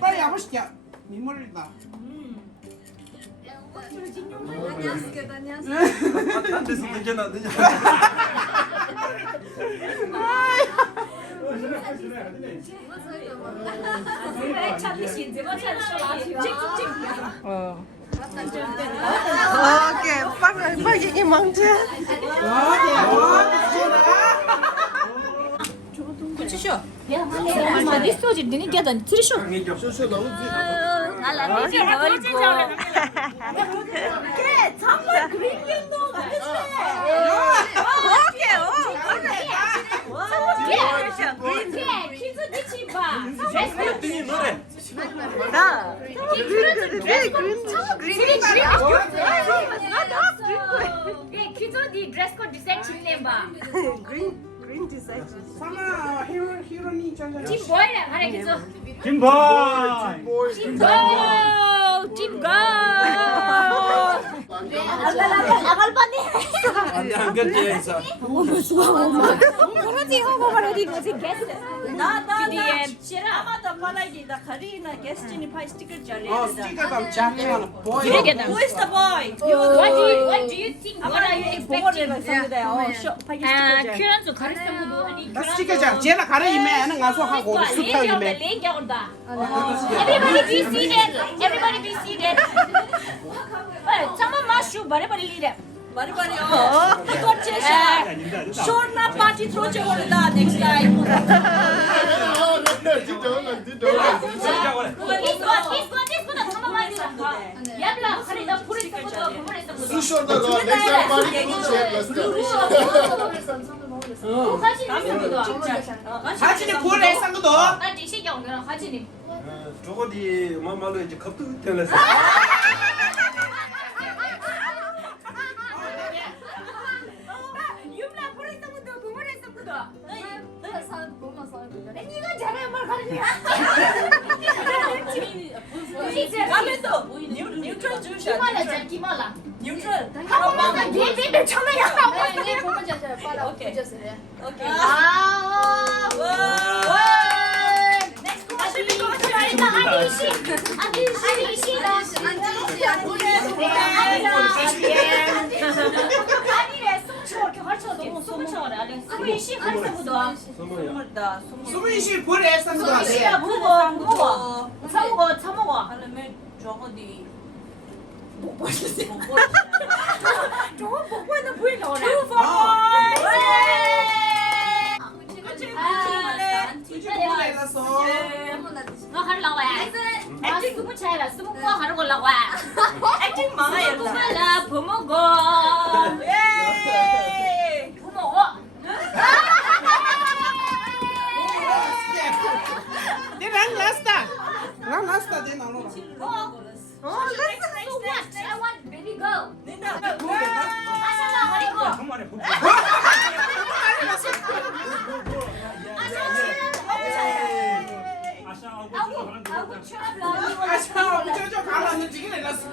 빨리 와보시죠. 민물이다. 딴 데서 늦잖아. 오케이, 빨리 망쳐. Trisha. Yeah, this was it. Didn't get the Trisha. Green design. sama hero 있잖아요. Team boy랑 하래 그죠? 김보이. Team go, team go. 안 견디해서. 그러지 하고 말하디 뭐지 게스트. 나나나 싫어하다 말하기다 가리나 게스트니 파이 스티커 잘해. 스티커도 작게만 보여. Who is the boy? What do you think? What are you expecting? 파이 아, 스티커 잘. 큐런도 가르쳤고 아니 나 스티커 제가 가르이면 가서 하고 스타일이면. Everybody be seated. Everybody be seated. Someone must shoot. Everybody lead up. 말이말이요. 이거 제시야. 쇼나 파티 트로치 오르다 next time. This one. 잠깐만 있어. 야블라, 가리 나 불에 있었거든. 부모를 했었거든. 수쇼다가 넥살 많이 꽂지 가지님 사진이 볼에 싼 것도. 나 디시기 엉겨라 가지님. 저거디 말로 이제 겁도 teles어. 유블라 불에 있었거든. 부모를 했었거든. 너가 산 보면 살거든. 네가 잘해 말 가리냐. 가면도 뉴트럴 주셔. 기말라. 뉴트럴. 한번만 비비비 처음이야. 오케이. 오케이. 아. 와. 아니래 숨쉬어 이렇게 가르쳐 너무 숨을 쉬어라 아니 숨을 쉬 가르쳐보다 스물다. 수빈 씨 볼에 싼 것도 숨을 쉬어 먹어 처먹어 하려면 저거디. 저거 복부에는 보이 나오네 볼에 쌌어. 너 하려고 해 액팅 스무 차이라 스무 거 하는 걸라고 해 액팅 망아야. 스무라 부먹어 예. 부먹어 내랑 라스타. 랑 라스타 내 나노라. So what? I want baby girl 닌다. 아샤나 하리고 정말에 복. 아구 처럼 아샤 저저 가라는 지금 라스.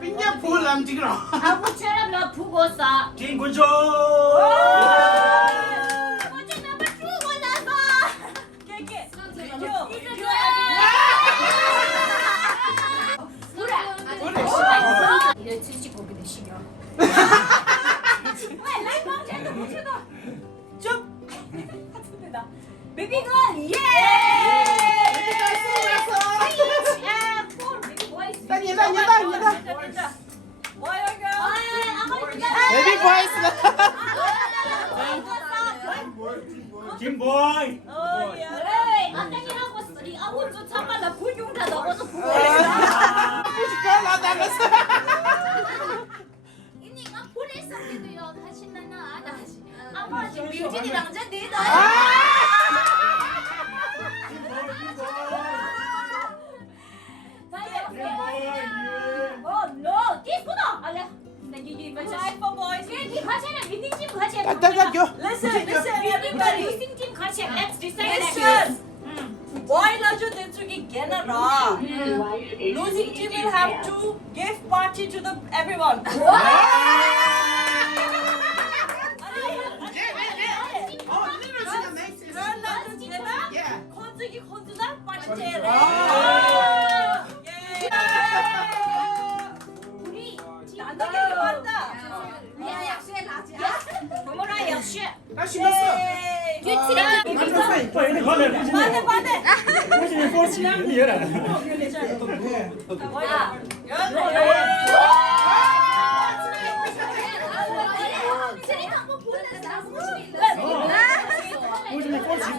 빈야 볼 남지그러. 아구처럼 너 부고서 김군조. 어제 너무 죽고 나서 깨깨. 이거 이래 치지 거기다 시켜 왜 라이브 쟤도 못해도 쭉. 베비걸 예 니다. 베이비 보이스가. 김보이. 아땡이라고 쓰리 아우 저 참아 나 불용다 넣어서 부고 무지가 나 나갔어. 이니가 보냈었기도요 하시나나 나 하시 아마 지금 뮤진이 남자들이다 no 디스코다 알레 나기 Time for boys. 이 가시는 리딩 팀 같이 해 따다다겨. Listen, everybody. 리딩 팀 같이 해 let's decide Listen. Boy 나주 대축이 개나라. Losing team will have to give party to the everyone. 어, 니는 진짜 넥스. 그런 나주 개나. 예. 건지기 건지다 party 해래. 나 신났어.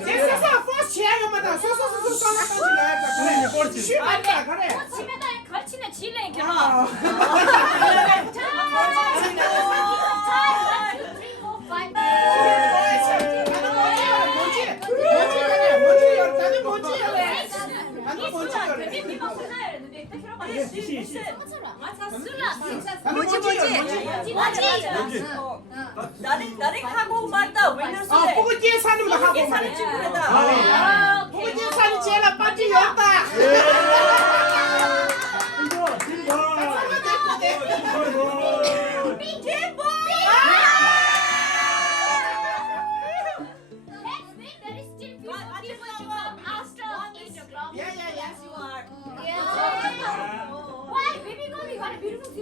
예서서 포스 치야가마다 소소소소 그래. 쉬만다 그래. 나를 하고 말다 왜는 아, 보고지에 사는 거 하고 사는 친구다. 보고지에 사는 지혜라 빠지 였다.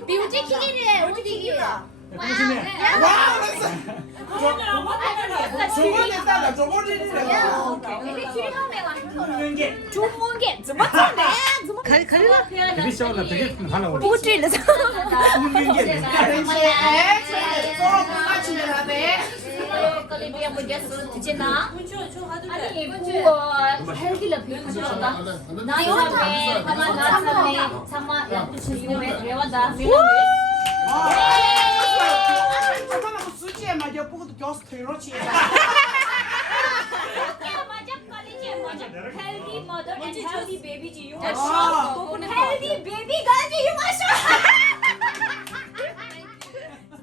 뷰티 킹이래. 어디 와, 알았어. 저번에 따라 저번에 좋은 게怎么做呢？怎么 갈라.不治了？ 아니 그거 헬기를 비켜줬다. 나 이번에 하나 참아 양주시면 외워다. 저번에 그 수지에 맞아 보고도 교수 그렇지. 헬기 머더 앤 헬기 베이비지 유. 아. 헬기 베이비 가지 유 마셔.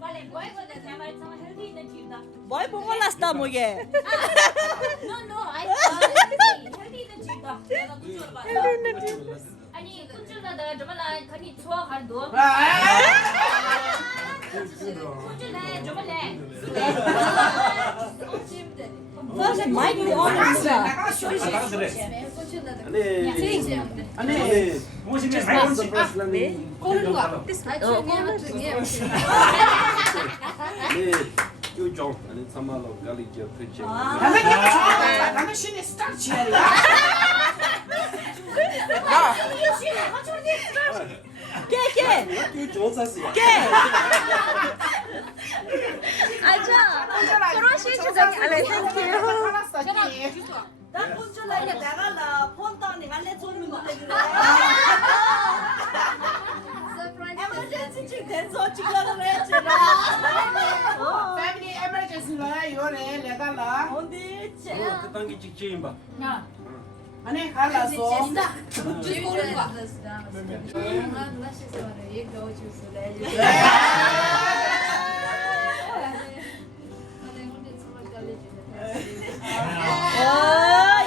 빨리 뭐이거든 제발 참 헬기 있는 집다. 뭘 보고 났다 뭐게? No, 헬기 있는 집다. 내가 구출 봐. 아니 구출하다 저번에 간이 추워 갈도. 구출해 저번에. First mic on 있어. 아니 요정 아니 참말로 갈리게 프리치 나는 이거 좋아한다. 나는 신의 스타치야. 깨. 요정 사시야 아자. 프로시 주장이 알레 땡큐. 나 혼자라니까 나갈라. 폰 따니 갈래 좀 그래. 에머전시 중 돼서 지금 했잖아. 패밀리 에머전시라 요래 내가라. 어디 제? 그딴 게 직진인 봐 아니 갈라서.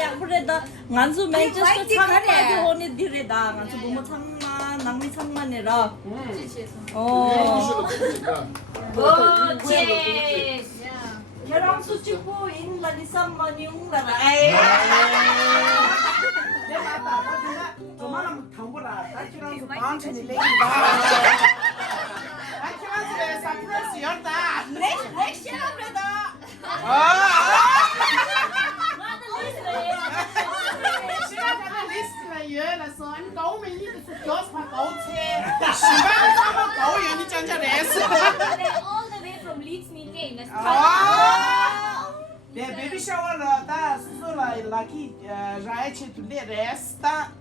양불에다 간수 맨체스터 창까지 오니 디레다. 간수 뭐뭐 창만 낭미 창만이라. 그렇지. 계란수 찍고 인간이 3만이 웅가라. 내가 아까 저만하면 당보라. 다치라서 방천이 내긴다. 다치라서 사프레스 열다. 렉시라브레다. 시간이 리스트가 열어서 아니 너무 이게 교수 가오체. 시간이 사면 가오 연이 짠짠했어. All the way from Leeds meeting. 네, 베이비 샤워라 다 수소라 라키 자이체 둘레 레스타.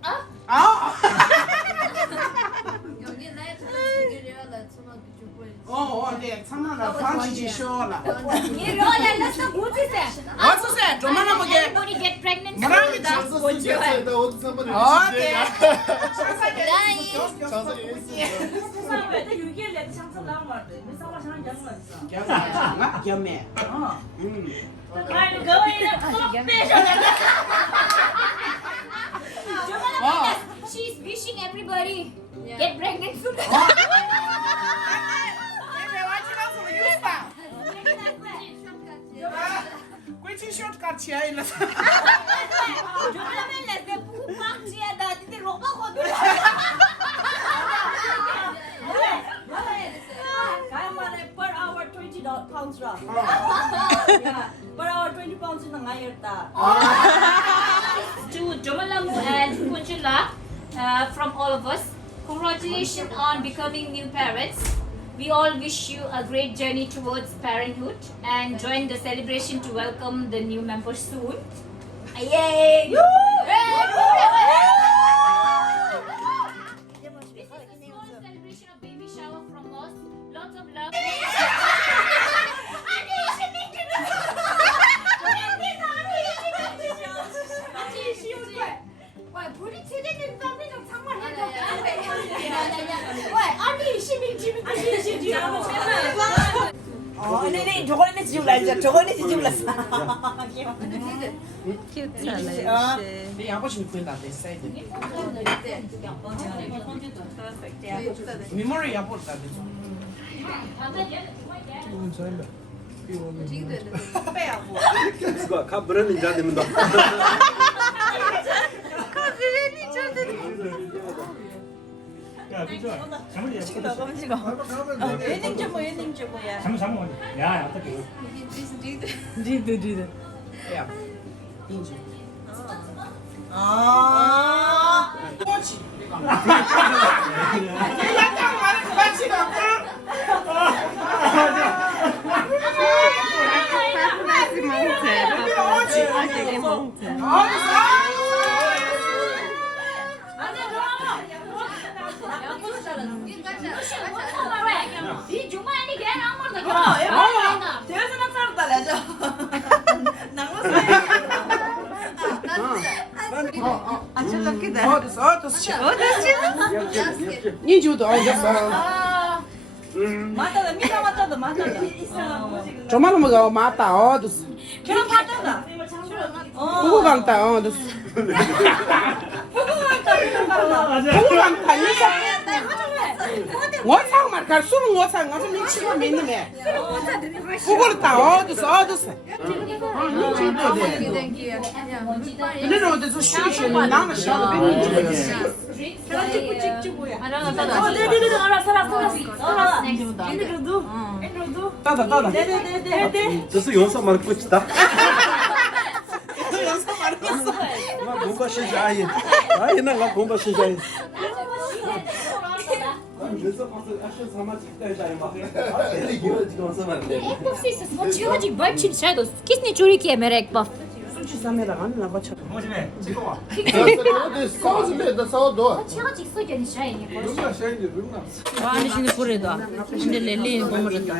네, 참나라 방치지 쇼라. 이러려서 고지세. 어서세, 좀만 하면 Everybody get pregnant. 뭐랍니다. 세상에 6일에 창사 나온 말. 미사와 사는 장난 있어. 겸해. 말 거기는 쏙 빼셔야 She's wishing everybody get pregnant soon. Questi shortcut ci hai la. per hour $20. pounds ra. Yeah. But our 20 pounds in ngayerta. To Jomalamu and Kunchula, from all of us, congratulations on becoming new parents. We all wish you a great journey towards parenthood and join the celebration to welcome the new members soon. Yay! This is a small celebration of baby shower from us. Lots of love. 네, 저거는 지금 알죠? 저거는 지금 알았어. 큐트 알레. 내 아버지는 그걸 나한테 써야 돼. 메모리 야보다 되죠. Ska kabren in jadi mendo. 예능 좀 예능 좀 뭐야. 야, 어떻게? 야, 인지. 아. 뭐지? 야당 말을 같이 갖고. 이 주말에 걔는 아무도 대여섯 살도 달라져. 인지도 알겠어. 맞다, 미나 맞다, 맞다. 정말 뭐가 맞다. 어디서? 걔랑 맞다. 누구 강다. 어디서? 누구 강다. 이사. 원상 말까 술은 원상 가서 미치고 믿는 그걸 다 어디서 그래도 어디서 쉬시는 나는 쉬어도 뵙는 따다 네네네네. 저스 연습 말 끝이다. 연습 말했어 나 공부 시작해. 아이 나가 공부 시작해. 연습 가서 아셔 사마직 때자 막. 이거 지금 연습 안 돼. Вот человек бачит шайду. Кисни чурики мерек баф. 솔직히 사매라 안 나가 쳐 человек 소견이 샤이니. 아니 şimdi burada. Şimdi lelli bomurda.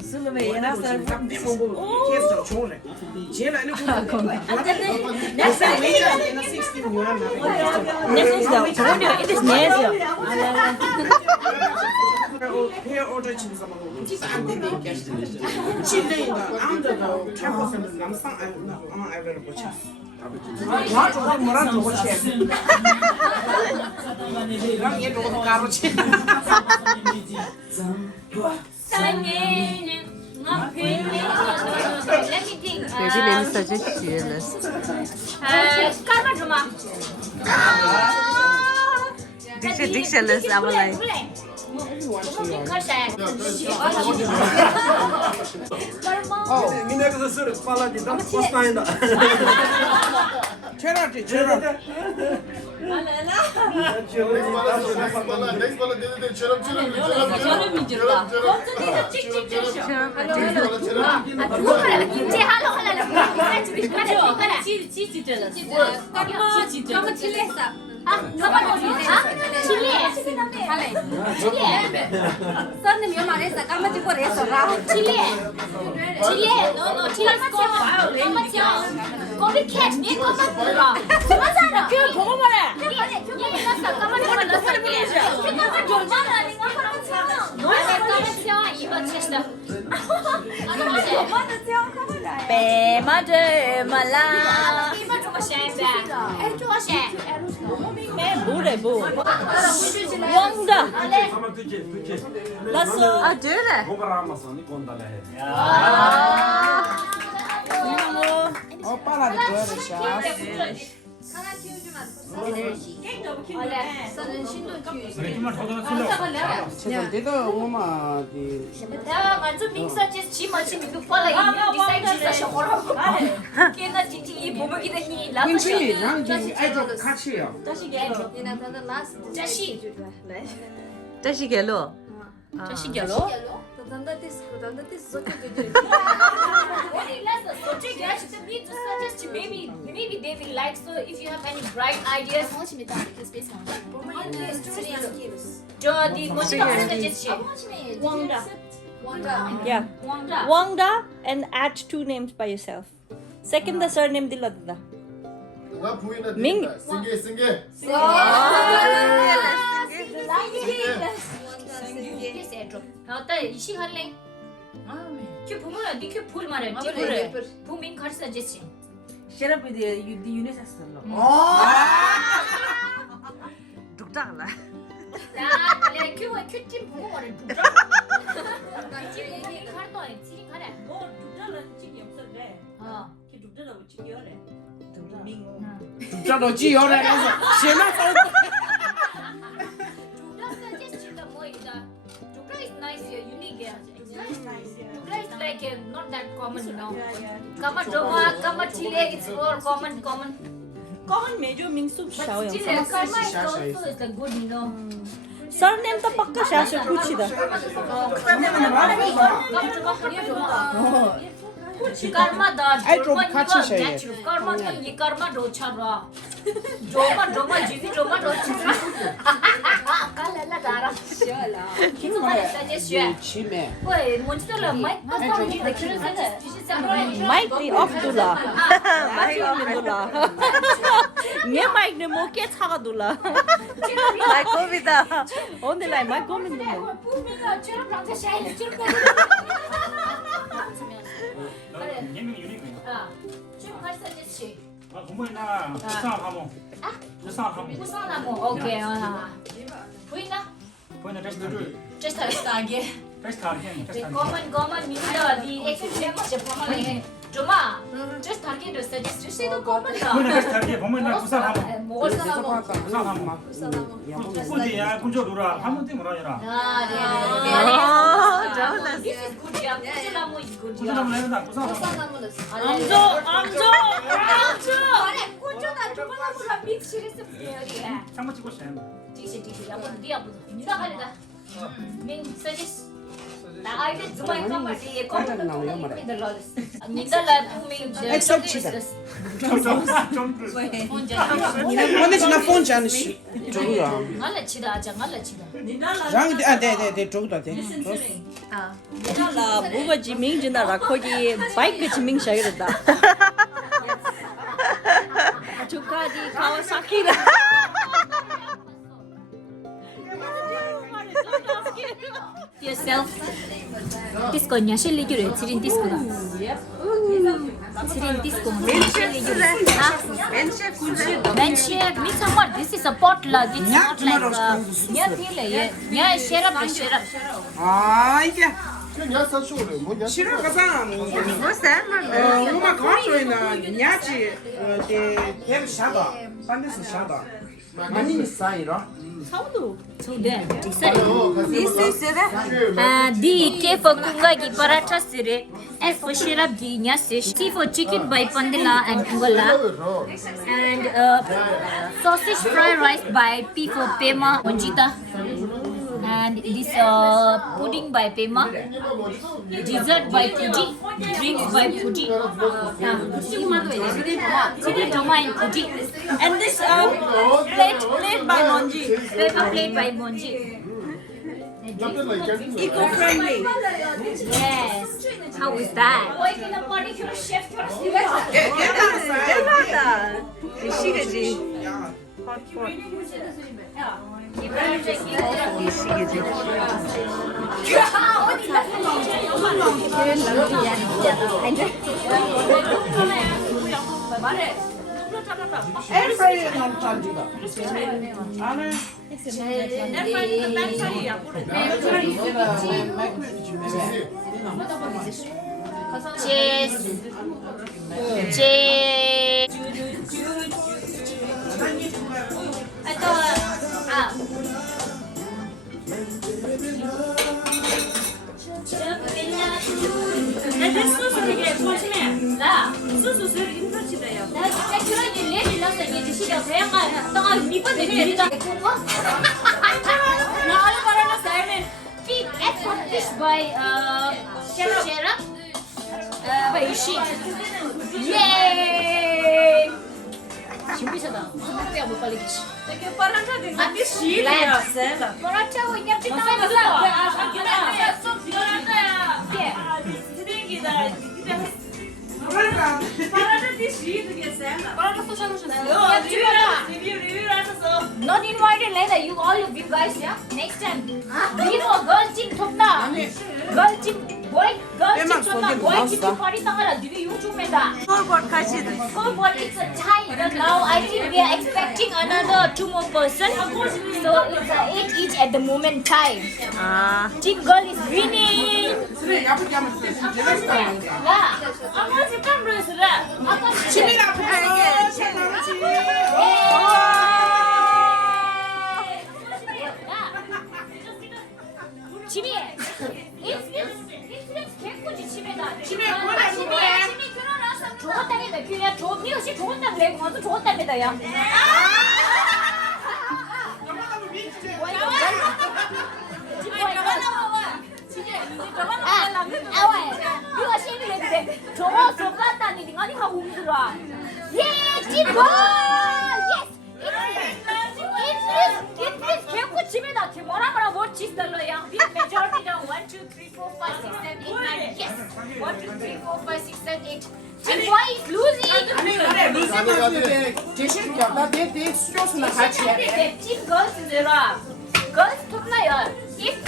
슬로베 예나살. 계속 좋네 제일 아니 Nesizda. 저거는 이제 내죠. 헤어 오더 집에서 먹고 진짜 안 되는데 침대인가 안데도 캠퍼스는 남상 아이를 못 쳐. 와 저거 뭐라 저거 쳐. 랑 얘도 가로 쳐. Baby benim sadece çiğnes. Karma cuma. Dikşeles abalay. Minha que você fala de dar posta ainda. 체라지 이제 하러 가려고. 집에 가라. 까마 칠레. 까마 칠레. 칠레. 선님 요 말했어. 까마 찍고 그랬어. 칠레. 너 칠레 거기 캣니 까마 들어. 맞아라. 그 보고 말해. 얘 났어. 까마 들어. 까마 좀 말하니까 이거 진짜. Bemadı mala. 이거 좀 샤인다. 좀 샤인. Bu bu. Wangda. Sama Türkçe. Nasıl? Aa döre. Bomba Ramazan'ı kondala he. 어 빨아도 그래 샤 하나 키우지 마. 원래 저는 신도 키우지. 제가 엄마 내가 완전 믹서지 지마치 미국발라 이거 디사이드에서 셔거라고 걔는 진짜 이 보복이 되니 군지 라서 양지 아이도 같이요. 얘나 다들 라스트. 자식 자식이로. 자식이로 단다 디스 저기 저기. Only less so take actually me to suggest maybe they will like so if you have any bright ideas 멋입니다. 스페이스. 저디 뭔지 suggest Wangda. 원자. Yeah. 왕자 Wangda and add 2 names by yourself. Second the surname dilladda. 나 부인은 밍. 승계. 나왔다 이시할래 그 부모야 니그 풀 말해 띠부래 부민 갈 suggest 셰라피디 유니세스로. 독자라. 나래 그팀 부모 말해 독자 찌리 갈도 아니 찌리 가래 뭐 독자는 찌기 없었대. 어 걔 독자라고 찌기하래. 밍. 진짜로 지열해서 신나 독자 suggest가 뭐이다 독자 is nice unique 독자 is like not that common you know kama doma kama chile it's more common Common major 밍 soup 샤오요. chile kama is also is a good you know Surname to pakka 샤쇼 kuchida. karma da I drop kachi shaya. karma to ye karma do chara doma jivi doma do chara kalala dara shala kitu mane suggestion 치매. oi monstela mic pas to ni lecture se Mic the off dula. Mic off dula. Nge mic ne mo ke chaga dula. Mic kovida. Onde lai mic komin dula. pumiga chara prangta shai lecture ko 예명이 유니크해요. 지금 갈 suggestion 부모이나 부상하모. 부상하모. 무슨하고 오케이 보이나 부모이나 테스트. just 하게 테스트 하게. 테스트 하게. common 민다 디 액션 제품에 좀아 just 하게 도 suggest 세도 common 다 부모이나 테스트 하게. 부모이나 부상하모. 뭘 사나고 부상하모. 군지야 군조 누라 한번 때 뭐라더라. this is good yeah kuchulamu is good yeah 부상하모 해다 부상하모. 암조 아래 kuchuna 조만하고라 믹스리스 페어리야 상마 찍고 싶어. 딕시 야본 디아부 니가 할래다 민 suggest 나 아이들 주말 까마지 코멘트 니달라 부민 근데 지나 폰 잔시. 저거야. 말라 치다 아자 말라 치다 장 네, 저거다 돼. Dala buba ji ming jina ra khogi bike ji ming shairda. Chukadi Kawasaki ra. yourself disco nya sheli gyure chirin disco da chirin disco menchef means what this is a potluck it's not like nya thile nya sherap 아 이게 그냥 사쇼래. 뭐 야. 싫어 가자. 엄마 가져이나 냐지 대 샤다. 반드시 샤다. 많이 사이라. D K for kungagi paratha sire S for sherap gi nya C for chicken by pandila and kungala and sausage fried rice by P for Pema Onjita and this pudding by Pema dessert by Puji drinks by Puji chili toma and Puji And this plate by Monji. paper plate by Monji Eco-friendly. yes how is that 대박이다. 시계지. 에프라이는 잔지가. 안에 cheers cheers 시려 대양가 땅아 미번에 들이다 공부 나를 말하는 삶은 big accomplished by Shera by she yay 준비하다 무슨 못 빨리겠지 Aqui Chile, Cela. Paratha वो इन्हें चिता है Not invited later, you all of you guys, yeah? Next time. Before girl team thopna. Girl team, boy team thopna. Boy team party tangara. Did you chumeda? Scoreboard kaçıydı? Scoreboard, it's a tie. Now I think we are expecting another 2 more person. So it's 8 each at the moment time. 아, Team girl is winning. 그래 야부지 하면 돼. 재밌다. 야, 아까 잠깐 그랬어라. 아까 치밀 앞에서 장난치. 지미, 인플루언스 개꾸지 지미다. 지미 뭐래 뭐래. 지미 결혼해서 좋았다니다. 그냥 좋은 니가 좋았다 그래. 와서 좋았답니다 야. 영화가면 미치지. 이거 시비했는데 저거 속았다니 네가 니가 움들어. 예, 찐거. It's 개꾸 집에다 뭐라 뭐 짓달러야. Majority down 1, 2, 3, 4, 5, 6, 7, 8, 9. Yes. 1, 2, 3, 4, 5, 6, 7, 8. Team Y is losing. 아니 그래 루시한테 제시켜. 나내 수조수나 같이 해. Team girls 있어라. Girls 톱나요. If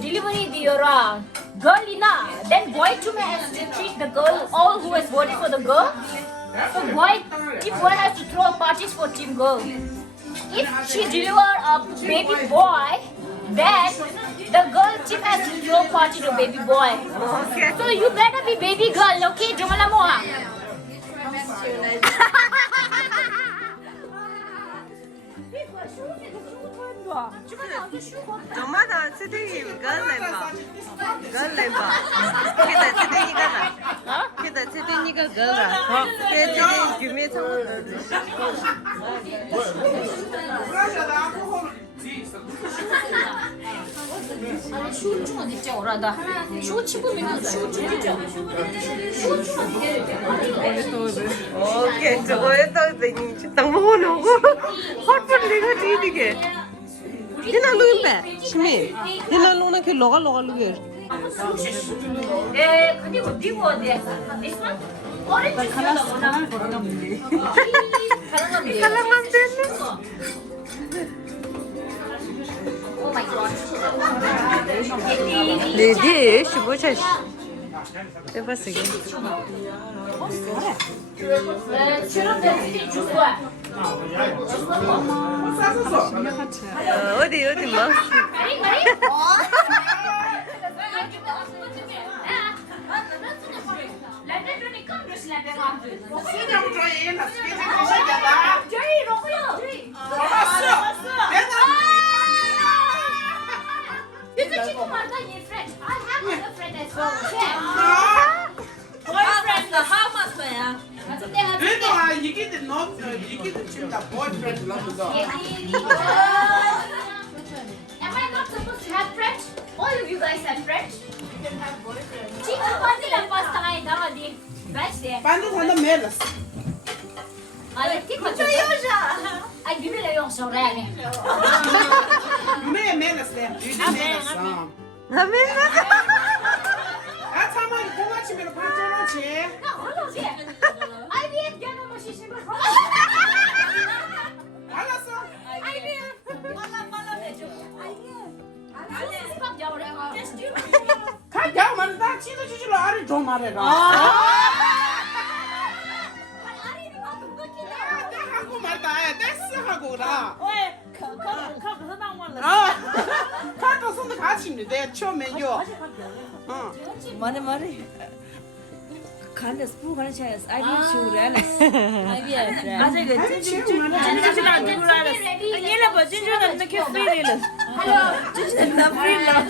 delivery 되어라. Girl이나 then boy too has to treat the girl. All who has voted for the girl. So team boy has to throw parties for team girl. If she deliver a baby boy, then the girl team has to throw party to baby boy. okay. So you better be baby girl, okay? Jumala moa. 저마다 스테이 걸렘바. 걸렘바. 그다 스테이가 나. 그다 스테이가 걸라. 스테이 규미 창원. 브라자다 알코올. 슈 중은 진짜 오라다. 슈 치고면 슈 주죠. 슈 중은 오케이. 저거에 또 땅 먹어놓고 헛불 내가 뒤지게. Hina luin pe, Shmi. Hina luna ke loga luge. 근데 어디 어디? This one? 오렌지 컬러나. Kalamam denne. Oh my god. Lady, şu bu çeş. Yapası ki. çorapları 주소야. 어디 뭐? Mari, mari. London ni kan terus London ambil. 그냥 저희 나 스케줄 되시잖아. Jadi rokoyo. 알았어. 내가 This is chicken marka ye friend. I have another friend as well. Okay. Boyfriend, how much ya? 근데 한 그래도 이기들 너 이기들 진짜 boyfriend lov다. Am I not supposed to have friends? All of you guys have friends. You can have boyfriends. Chicken party lang pas tangay dama di. Batch there. 반도 산다 메르스. Aleti ko to yoja. Ay bibila yung sorene. 메르스. 메르스. 아멘. 아 참아 공아치면 반전하지. Na ano siya? Ay di gano mo si Simba. 알았어. Ay di. Wala medyo. Ay di. Ay 깜짝 놀래. Just you. 가야 말다 치도 주지로 알을 좀 말해라. 아니 이거 누가 키네? 하고 말다 댄스 하고라. 왜? 카드 상관없어. 카드 손도 같이 있는데 처음에 요. 말해. 간데 스프 가는 차에 아이비 치우래. 아이비야. 맞아 이거 진짜랑 누구라. 얘네 봐 진짜는 이렇게 프리를. 진짜 나 프리라.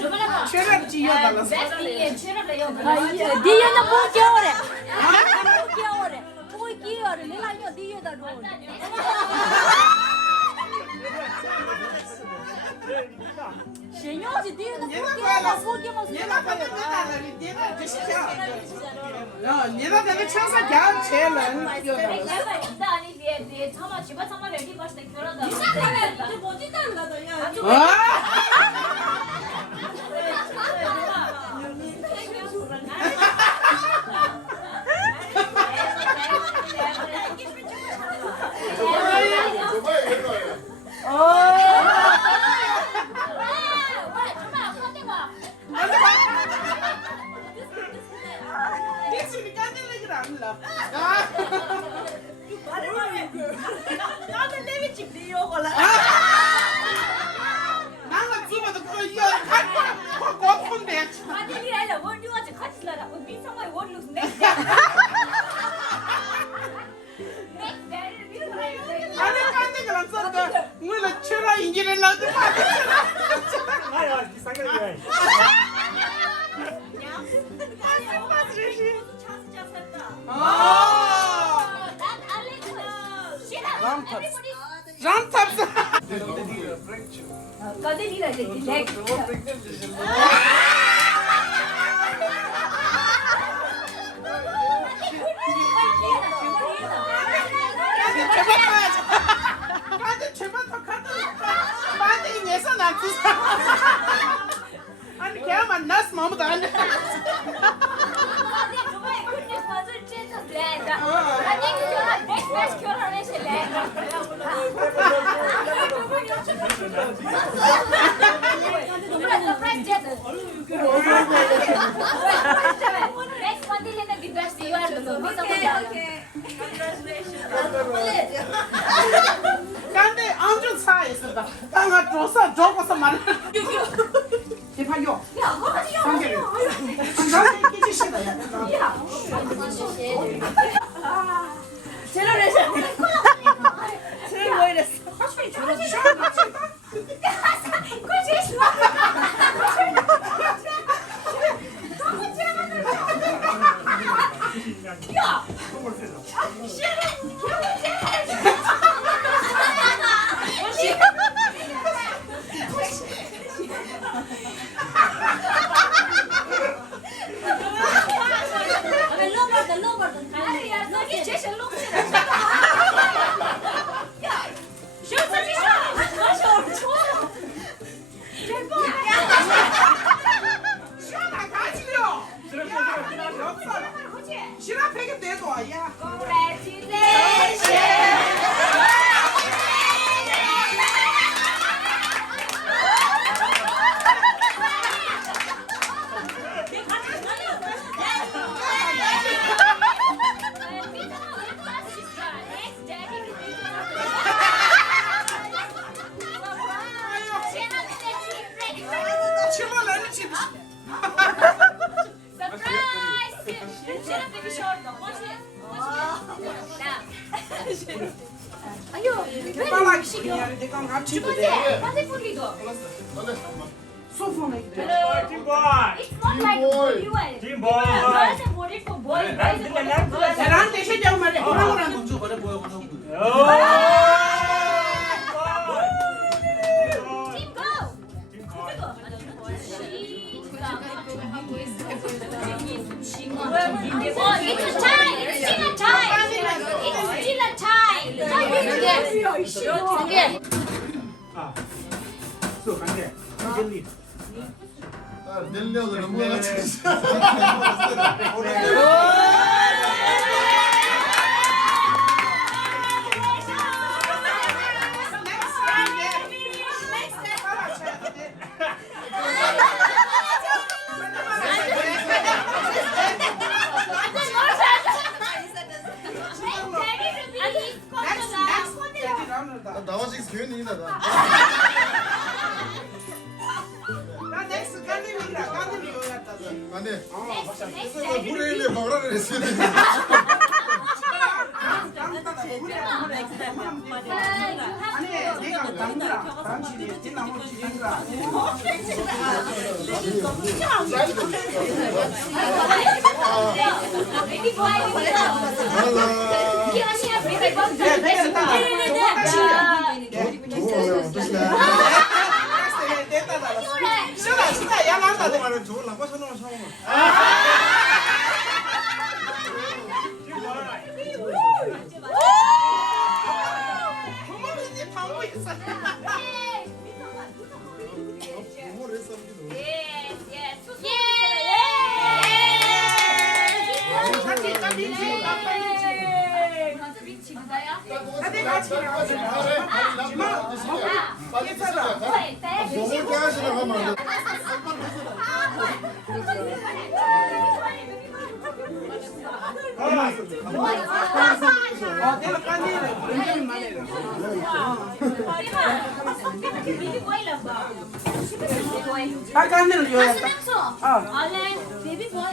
최를 지어달라. Best thing is children. 디야나 뭐 겨울에. 뭐 겨울에. 보이기 디어를 내라요 디어다 로. 신용지 디어다 포기하고 포기하면서 얘가 근데 내가 얘가 드시죠. 얘가 근데 천사 갸 제일은 아니 내 참아 집에 참아 레디 버스 결혼다. 이제 뭐지 달라도 야. 정말 이거야. 미치니 깐들레기를 안 눌러. 나는 내가 집 디어걸라. 나가 집어도 그거 이거 갖고 고픈데. 아니 깐들레기를 썼다. 물론 철아 인기를 나도 람탑스. 깐들 제발 더 깐들. 반대 내서 나 주사. 아니 걔만 나스 마음도 안 돼. 근데 안주 차에서다. 땅아 줘서 줘서 말해. 대파요. 관계를. 안주 끼지 싫어요. 제일 뭐 이랬어? 시원한 가지요. 시라 팩이 내도 야. 치마를 치듯이. 빨리 시키냐? 내가 같이 보대. 소폰에 있대. 나랑 대신 좀 말해. 호랑이랑 먼저 그래 보여 It's a time. It's still a time. It's still a time. 넬려도 너무 같이. 나와지기 교현이다 나. 나 넥스 간들이라 간들이였다. 안돼. 그래서 물에 먹으라고 했어야 돼. 아니 내가 당구라 당신이 뒷나무 지는가. Baby boy, here, baby bump. 말은 좋은 남과 선호는 상황은. Yes, yes. 너무 깨하시는 하면 안 돼. 내가 까니래. 굉장히 많이. 아, 까니를 줘야겠다. Baby boy,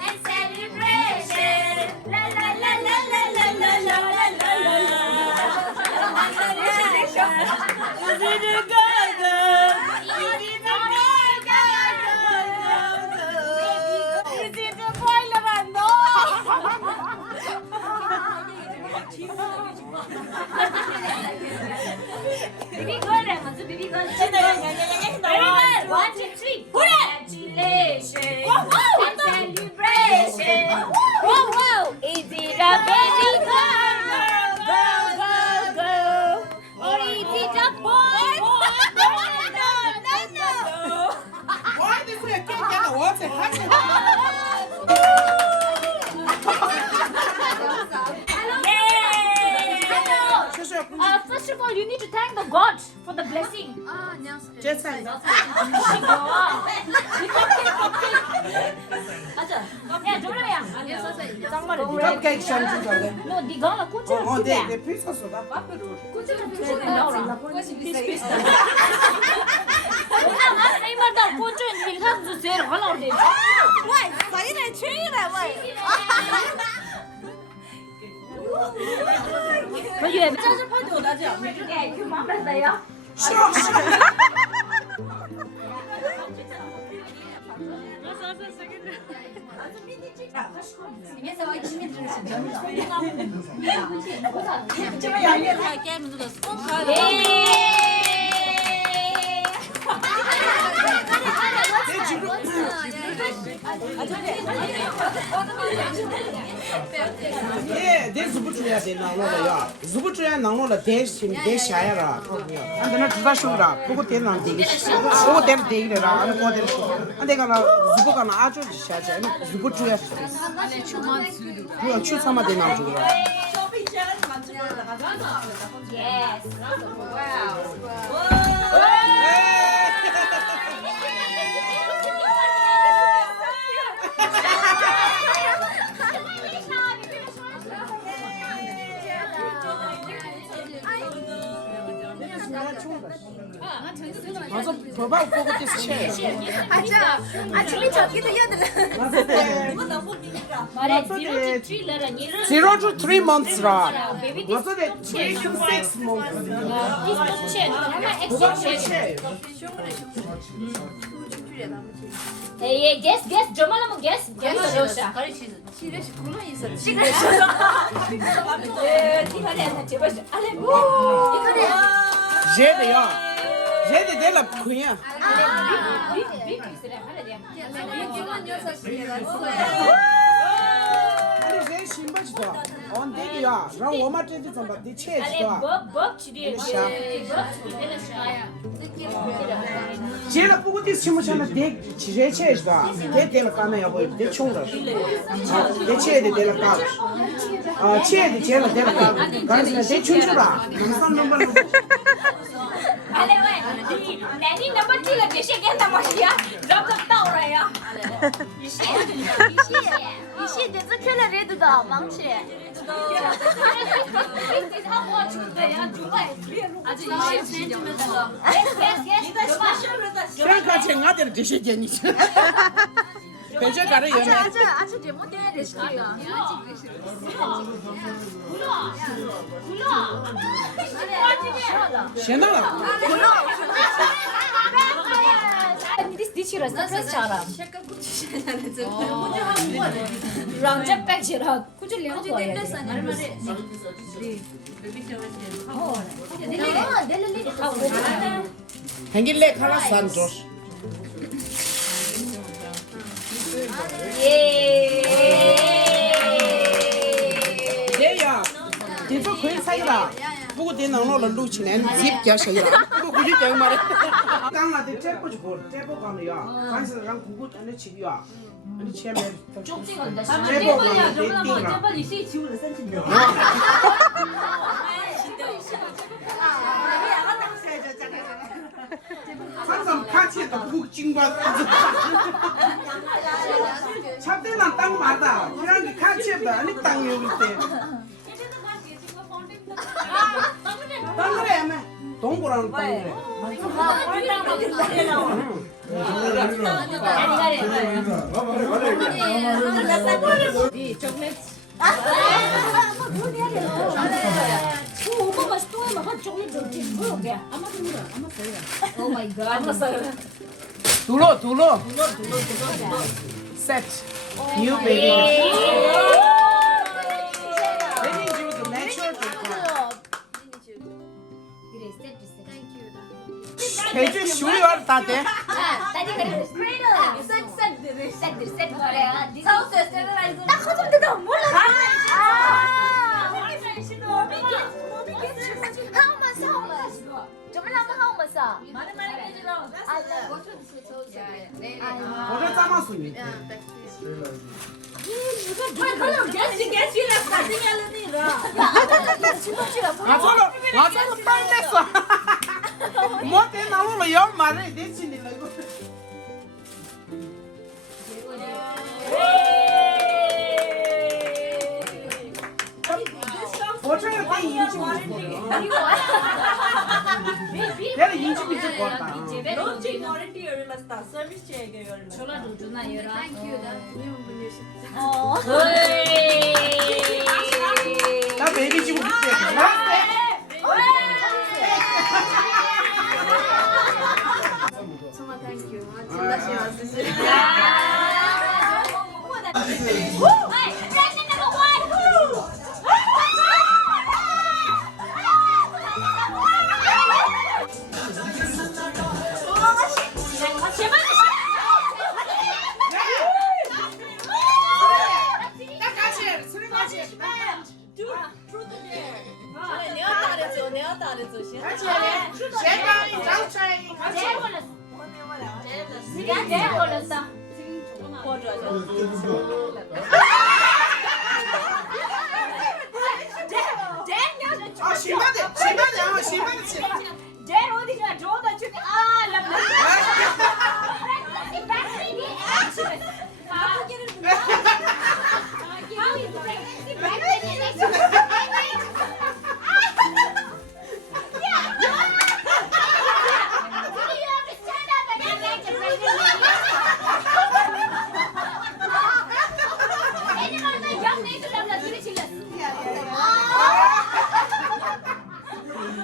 and celebration. La la la la la la la la la Baby girl, baby girl. Very good. 1, 2, 3. Congratulations and celebration. Whoa, whoa. Is it a baby girl, girl, girl, girl, or is it a boy? No. Why did we get the water? First of all, you need to thank the God for the blessing. Just like 야, 저거야. cupcake 션 주자. 너 네가 콘치를 어, 주자. 내 피서스다. 콘치를 주자. 나 이마다 콘치 네가 주세요. 하나 어디? 왜 짜증 팔때 원하지 않니? 예, 그 마음이었어요. 싫어, 싫어. 예, 내 zubu 주야 돼 나로야. zubu 주야 나로라 대신 대샤야라. 안데나 주다 쇼라. 그거 되는 되게. 그거 되는 되게라. 안 거들 쇼. 안데가 나 zubu가 나 아주 샤자. zubu 주야. 그거 추사마 되나 주라. Yes. 맞아, 봐봐, 보고 됐지. 말해 0 to 3 레라 니를 0 to 3 months라. baby this 맞아, 3 to 6 months. is not change. 하나 그거 exchange. 됐지. 예, guess. 저말하면 guess. 로샤. 예, 티가네 제발. 알레 뭐. 이거네. 제대야. 제대 내가 그냥. 아니 제 신발이다. 언 대기야. 나 엄마 텐트 좀 봐. 네 체스다. 제가 보고 뒤 심으잖아. 대 지제 체스다. 대 대가 까나야 보여. 대 총다. 대 체대 대가 까. 아 체대 제가 대가 까. 가르치나 대 총주라. 항상 넘버로. Nanny number 2 là cái xe cái number kia, drop được tàu rồi à? 이 시 대체 켜라 레드다 망치. 아직 20cm 더. Yes. 그러니까 제가 대로 되시겠니? 배제 가려 연애. 아주 제모된 레시피야. 신나라. 디치라 스트레스 차라. 랑제 백지라 कुछ ले आओ 내 행길래 칼라스 안 줘. 얘야, 대저 거의 사이라. 보고 내 나오는 루치는 집 겨셔야. 그거 굳이 정 말해. 강나데 째고 주고 째고 가면야. 간서랑 구구 안에 집이야. 아니 치면 쪽지 건다. 째고 가면 띠가. 항상 같이 했다 푹 찡받. 잡대만 땅 맞아. 그런 게 같이 했다. 아니 땅 여기 때. 땅 그래 매. 동그란 땅 그래. Oh my god. 둘러. Set. You baby. Baby you the natural. 해주 쉬워요 다 돼. Tadi kan cradle. Set 거래야. South sterilize. 딱 허접되다 몰라.我这咋么说你？ 我빨리 됐어. 뭐대 나오면 열 말을 내치니까 이거. 어쩌면 내 인심 내가 인심 있을 것 같다. 런치 워런티 열렸다. 서비스 얘기 열렸다. Chola duduna yara. 나 베이비 지금 밑에. 아 심하대.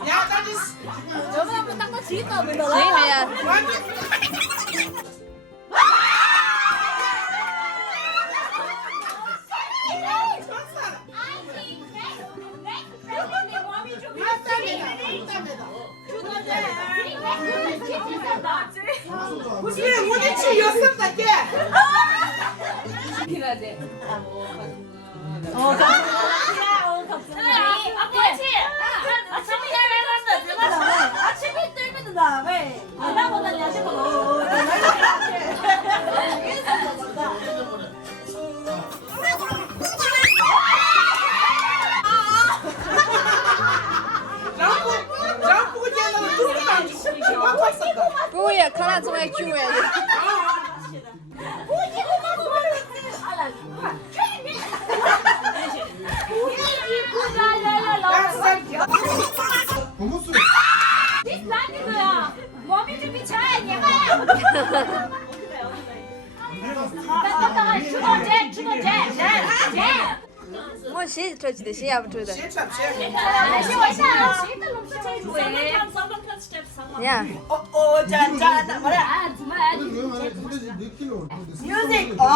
야, 나 무슨 무대치 였었다 게. 뭐야, 가라 좀 해주래. 뭐 시, 저 지대 시 아버 저대. 야. 짠. 뭐야? 뮤직. 야,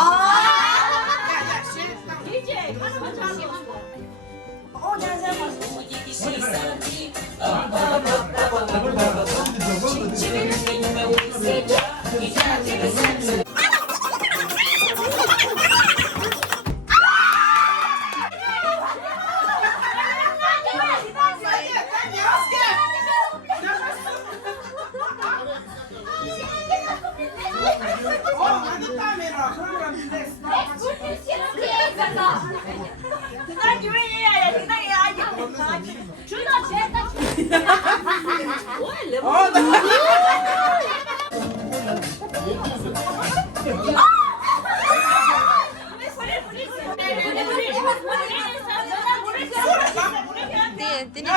아니 카메라 그러면 그날 주에 해야 그날 해야 주다 제다 띠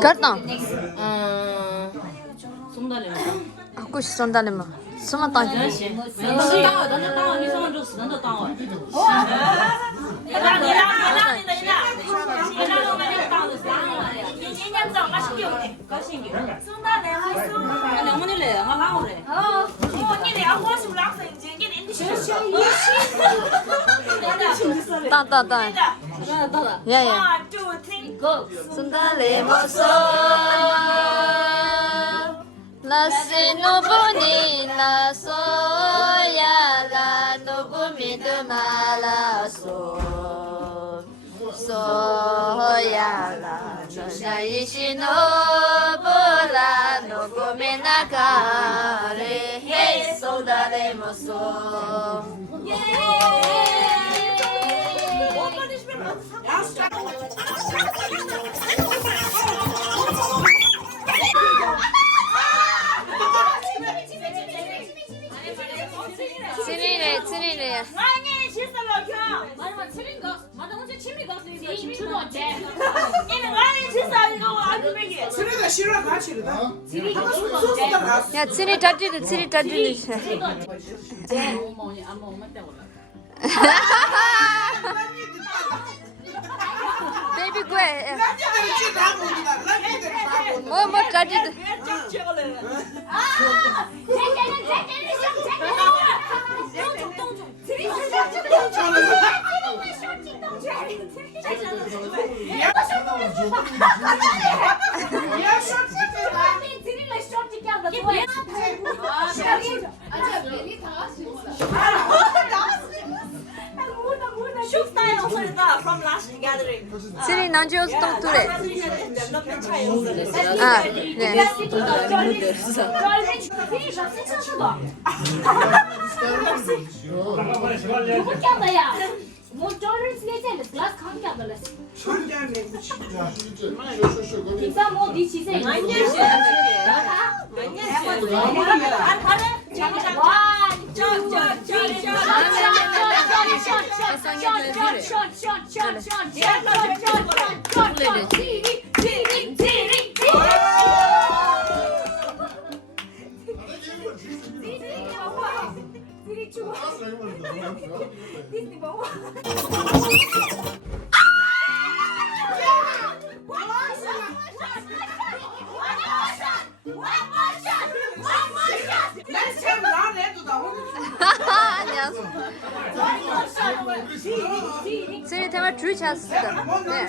Karta. Aku sonda lema. Soma tang. Ta. Ya. Sonda lema so. Nasi nubuni na soya la nubumi dumala so soya la noya ishi nobula nubumi nakare hey soda lemo so Hey, 친이래. 아니 실수로 켜. 마지막 틀린 거. 맞아, 먼저 취미가 없으니까 취미 얘는 어째? 아니 실수 이거 안 되게. 쓰레다 싫어 같이다. 취미가 소소다 가. 야, 친이 짜지도. 베이비 꽤. 남자들 지다 봅니다. 남자들 다 봅니다. 뭐 짜지도. 쫙 찍어래. 야, 쇼트가. Shoot style 없어졌다. From last gathering. 친이 난지 어떤 둘에. 몇몇 차이 없어졌어. 아, 네. 난 지금 난 해도다. 안녕하세요. 친이 대말 줄 찼어. 네.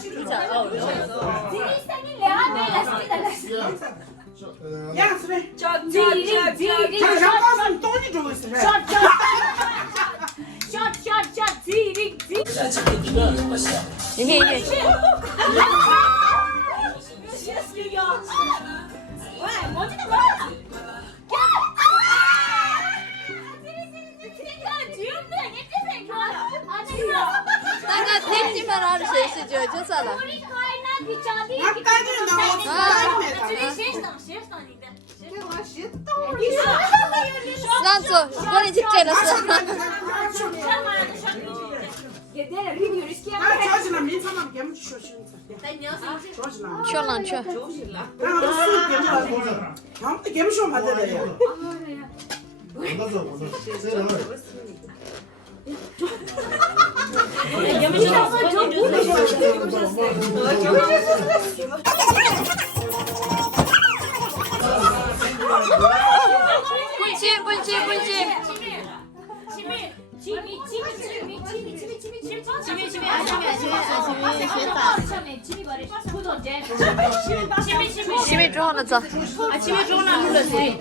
야, 쓰레. 쫙쫙쫙쫙. 저 잠깐 돈이 좀 있어. 이게. 왜? 뭔지도 몰라. 내가 땡지만 할 수 있어요. 저 사람. 아까는 난저 이거는 직전했어. 저지나 민사만 개무치 쇼신사. 저지나. 튀어난 튀어. 나도 술 개무치. 아무튼 개무치 받아야 돼. 만나서 세라. 분치. 심이 좀 하나 더. 아침에 좋은 안 불렀지.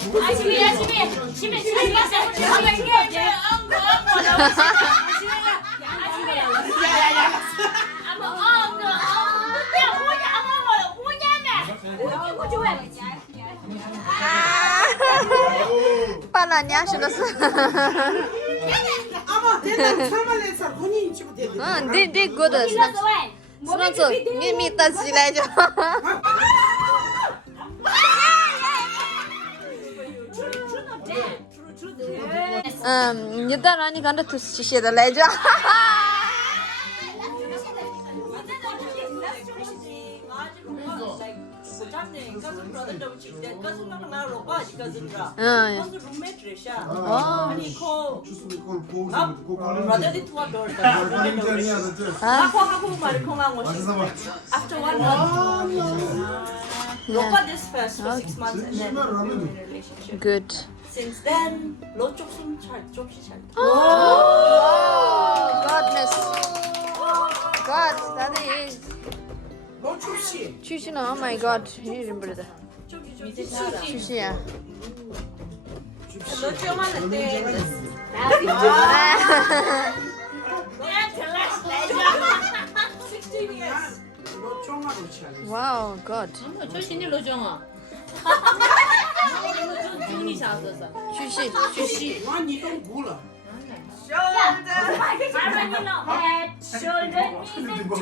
빨라냐 신었어. 아마 대단 참말해서 본인 집에 대고. 응, 네 good. 신었어. 미미 따지来죠. 일단 아니 간다 투시시다 来죠. 응. After 1 month, Ropa this first for 6 months and then relationship. Good. Since then, 로 쪽숨 잘, 쪽시 잘. Godness. God, that is. 노출씨. 추시나, oh my God, 이름 부르다. 추시야. 로 쪽만 했대. 노총하고 취하네. Wow, God. 조신이 로정아. 준이 잡았어. 추시. 난 이동 몰라. Head, shoulder, knees and toes.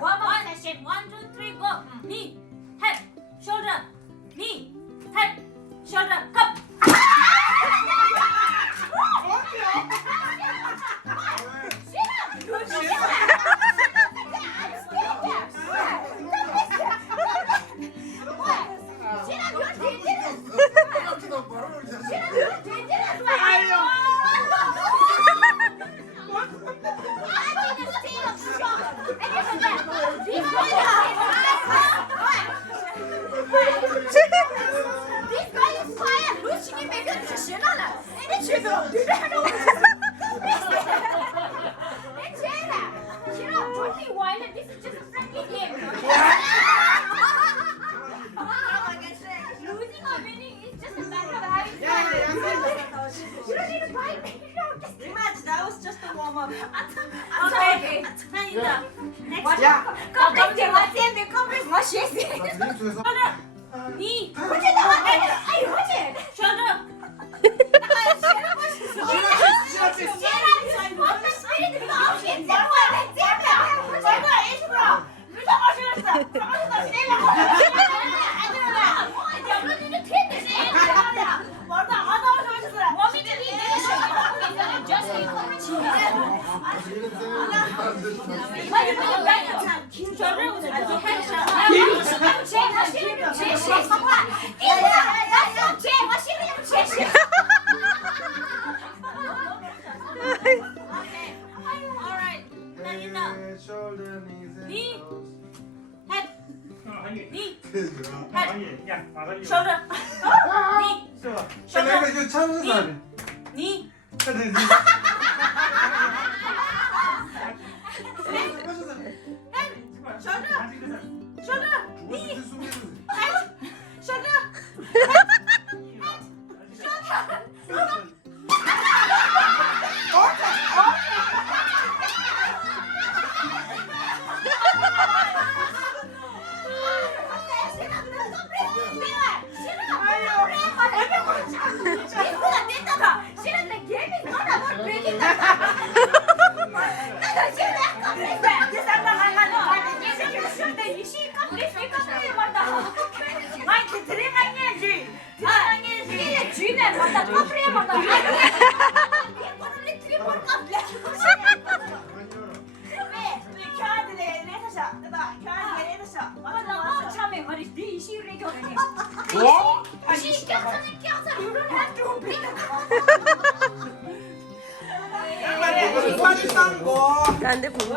One more session. 1, 2, 3, go. Knee, head, 수에서 니 호재 나와. 아이 호재. 저는 내가 이거 참는 사람이 니 뭐? 빨리 싼 거. 근데 공부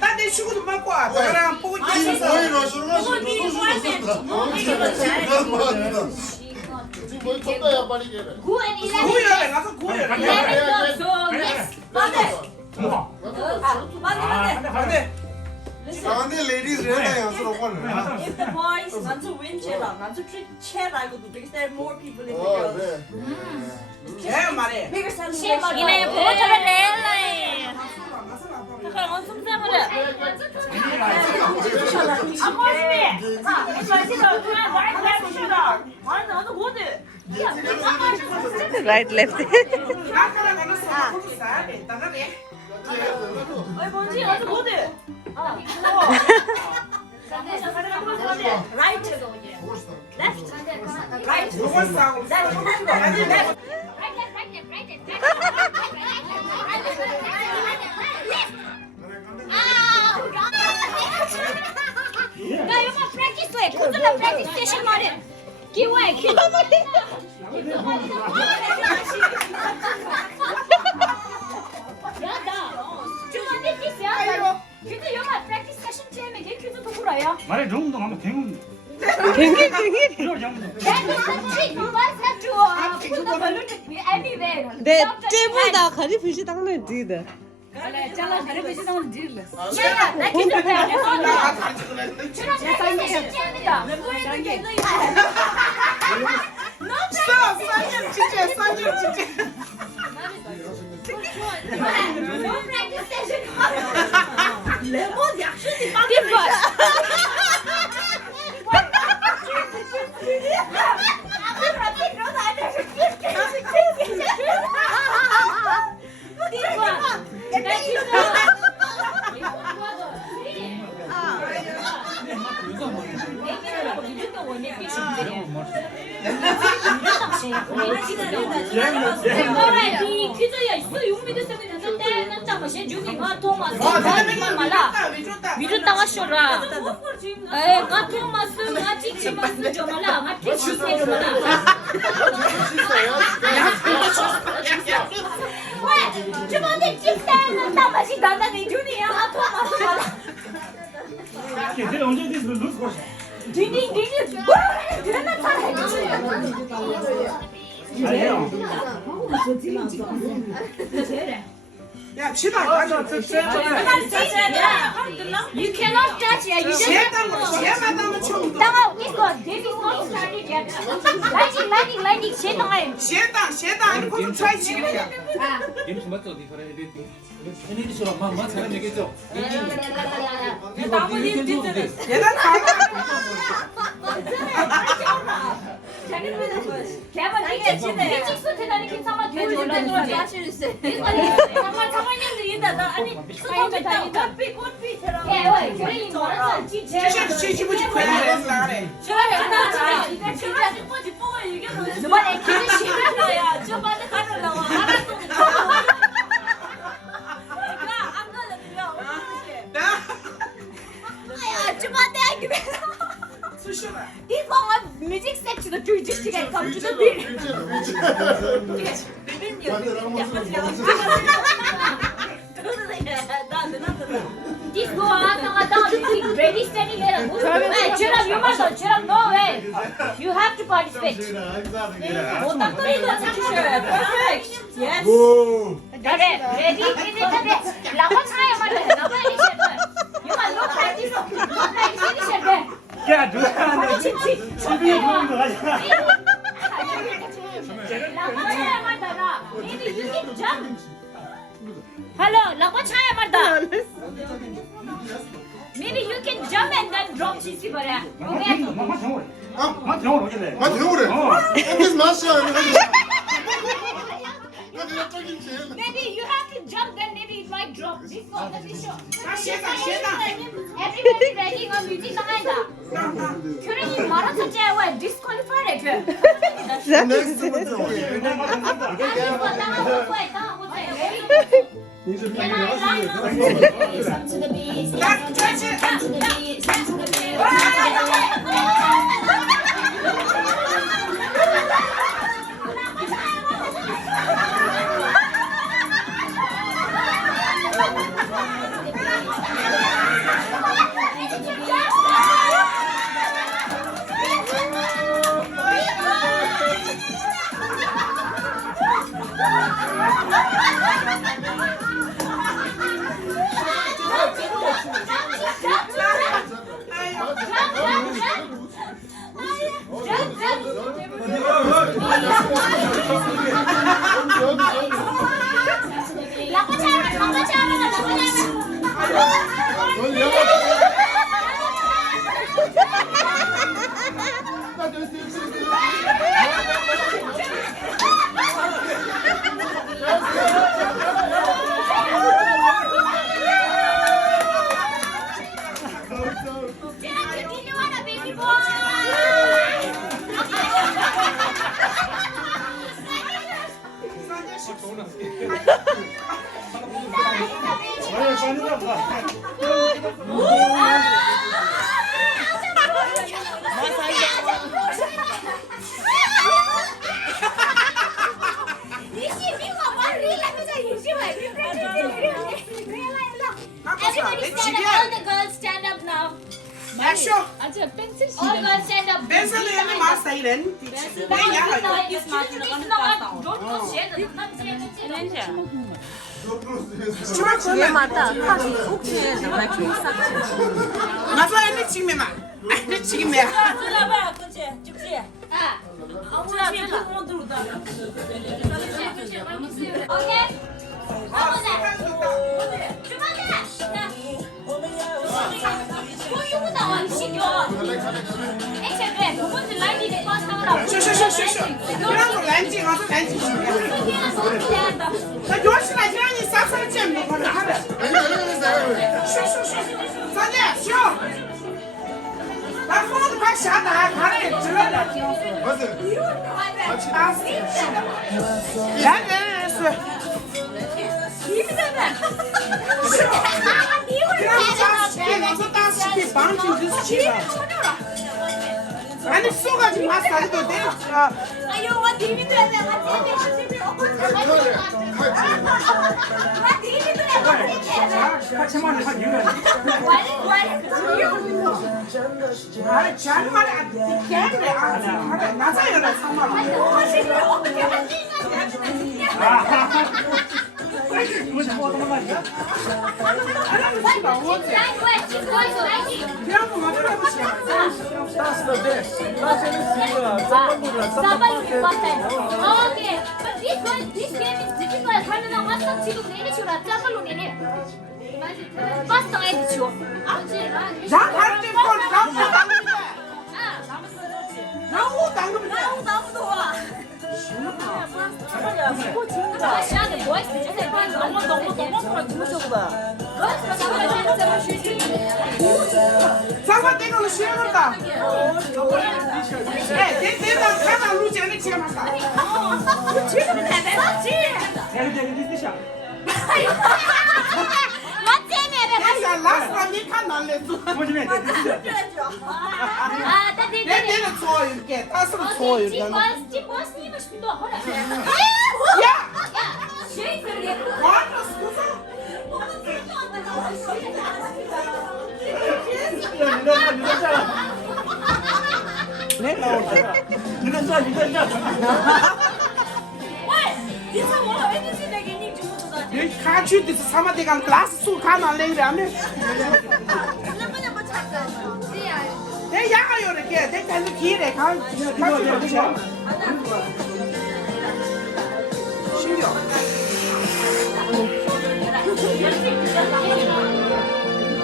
딴데 쉬고도 받고 와. 나랑 보고 있으면서. 뭐이로 지금 뭐 쳤다야 빨리 걔를. 9 and 11. 구열에 가서 구열에. 11 also, yes. 안돼. 강한데 레디스 레다 양수로 오늘. If the boys want to win chair, want to treat chair I go to because there are more people in the girls. 네. 제 말해. Bigger celebration. 이네 보호자를 내래. 그럼 엄청 세버려. Right, left. 나가라 가면서 모두 사야 나가래. 어이 뭔지 어디 보드. Right. Left. 요걸 싸고. 나 이거 프랙티스 해. 고들라 프랙티스 세션 말해. 기회 기회. 야다. 주문 프랙티스야. 근데 영화 프랙티스 세션 때문에 걔도 도구라야. 말해 정도 하면 갱 갱갱갱이. 이걸 잡는 네, 쟤보다 가리 빛이 당내 뒤다. 진짜 싼 진짜. 레몬 약수지 미루다가 에이, 가 토마스, 가 지치마스 좀 말라, 가 티치세 좀 말라. 왜? 주머니 집사는 나머지 나는 준이야. 아 토마스 말라. 걔들 언제 돼서 누스 거시 딩딩 뭐라 그러나 잘해. 아니에요 야, 치마 가져. You cannot touch it. You just 제마다면 좀. Tama, this one. This is not started yet. Landing. Sit on it. 제당 이거 좀 차이 지금이야. 케네디처럼 막 사람 얘기했죠. 얘는 다 걔만 이게 일찍 대단히 김상만 되게 놀라는 거야. 상만님도 인다. 나 아니 다행이다. 걔 결이 뭐라서 진짜. 지지부지 거야 나래. 저번에 이거 진짜 뽀뽀 이게 저번에 길이 싫어야 저번에 가려고 알았어. 안 걸려요. 야, 저번에 그래. 수셔라. 이 방아 뮤직 섹션도 줄지가 감추는 비. This go on, ready, steady, let us. Hey, cheer up, you must cheer up. No way. You have to participate. 못 닦으리도 착취셔요. Perfect. Yes. 그래, ready, ready. 라고 차야 말해. 라고 이니셜. You must look like this. Look like this 이니셜. 야, 누가 집이 보는 거 아니야? 라고 차야 말다. Maybe you can jump. Hello, 라고 차야 말다. Maybe you can jump and then drop cheesy 버려. 오케이. 정원 어디래? 맞아, 그래. 엠비스 마시아. 나 그냥 저기 제일. Maybe you have to jump, then maybe it might drop. This one, this show. Everybody ready? 어, 뮤직 나간다. 그러니 말한 첫째 왜 disqualified 해? 넥스트부터. Everybody stand up. All the girls stand up now. 야쇼. All girls stand up. 벤서는 여기 마스터이ren. 얘 맞다. 카시 옥수에서 막 싹지. 나서 애들 지금에 막. 애들 지금에. Okay? 그런 거 렌지 가서 렌지. 나 요시나 지랑이 싹싹 잼 하래. 사제 쇼. 나 손도 막 샤다 가래 들어라. 맞아. 아니 쏘가지 마스터도 돼. 같이 말해 한 이유가 아, 정말 안 되겠네. 아, 나자요라 3만 원. 이거 자꾸 어떤 말이야? 그냥 뭐 해보시야. Okay, but this game is difficult. 하는 왔어 지금 내내 치우라 짜발로 내내 버스 당해 치워 장할지 걸 나무 당근이다. 나무 당근이다. 너무 좋아. 시간에 뭐 했어 주세요 너무 좋아. 장관 때가 쉬어간다. 내가 가자 루지안이 지금 한다. 지금은 대단하지. 내가 라스라 니칸 날랬어. 내가 줘 이렇게 따스로 줘 이렇게. 찌버스님은 싶도 허라 야, 쉐이크를 와저 수사. 내가 올게. 여기 가주듯이 사마대가 라스 수 가나 레이라면. 내 야가요 이렇게 내 달리 길에 가주듯이. 신기해.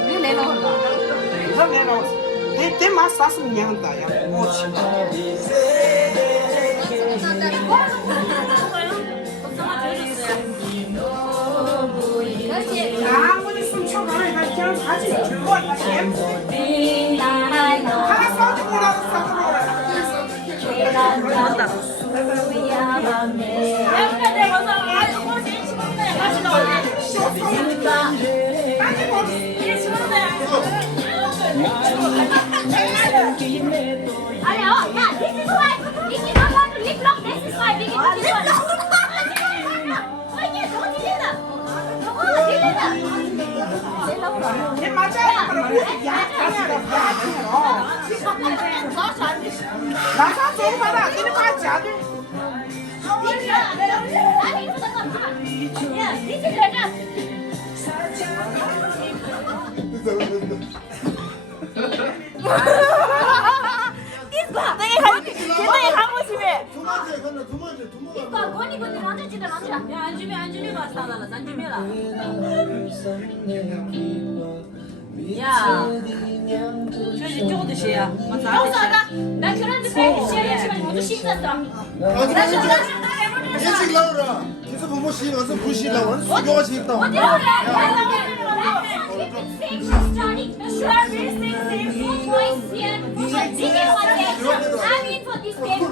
이거 내가 내 맛았으면 양다 야. 아무리 숨쳐가면 이거 그냥 가지 들고 왔다 쌤. 하나 써주고 나서 써주고 아니야, 야, this is why Vicky don't want to lip lock. This is why Vicky don't want to. don't delete that. 내 맞아야 그러고 나사 좀 봐라 너네 맞지 않아? Yeah, this is better. 굉장히 하고 싶어. 두 번째 건너 두 번째 두 번째. 이거 건이 앉아지다 앉아. 야, 안주미 왔다 나라. 안주미라. 야. 저기 저것도 시야. 맞아. 나 결혼도 팬이 시작했지만 모두 씻었어. 일찍 나오라. 계속 보고 시 와서 부시라고 수교가 싫다. 어디로 가? Johnny, you are very sexy. Good boys here. But did you want it? I'm in for this game.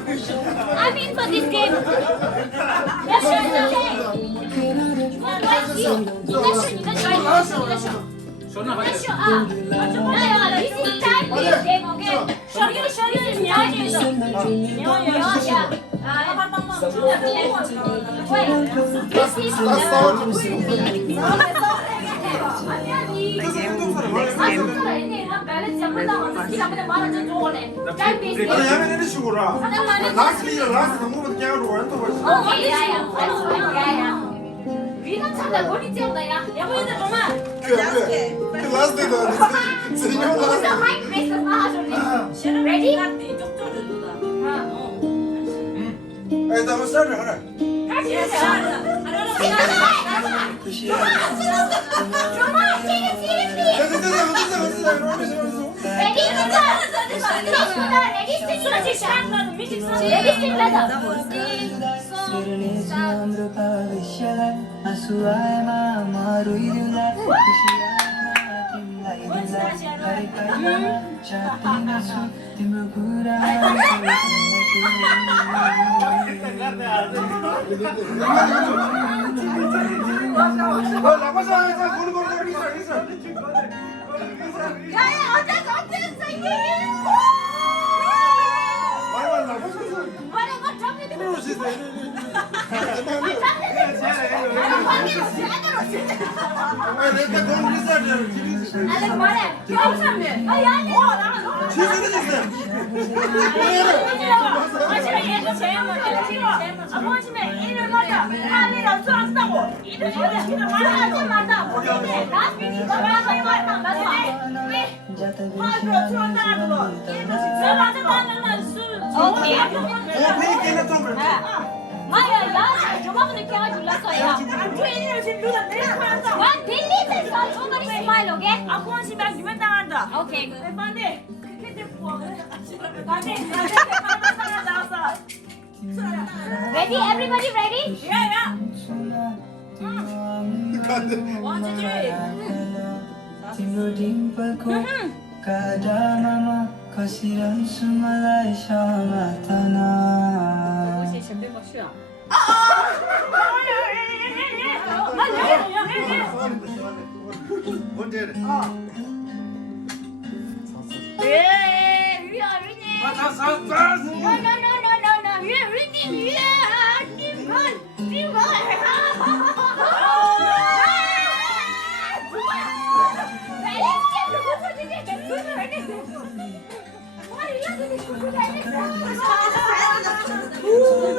I'm in for this game. Yes, sure, okay. Good boys, you show. Let's show. This is time for this game, okay? Show you. Yeah. Wait, this is 야면 이런 식으로. 라스 방법은 깨고 원도 벌써. 위가 찾아 머리 찌었다 야. 여보이들 정말. 그 라스 데가 세명 무슨 라스. 마이크 베이스 나와줘. 레디? 에 다음 스타트 하라. 정말 Come on, क्या झूला सोया? 트레이닝을 지금 누가 내려가서. One Delhi से साल छोटी smile हो गए? 아, 고원 씨발 유명 당한다. Okay. 반대. 그때 뭐? 반대. 반대 나왔어. Ready? Everybody ready? 야야. 원주지. तिम्रो डिम्पलको काँडामा खसिरहन्छु मलाई समातना 뭔데? Ooh.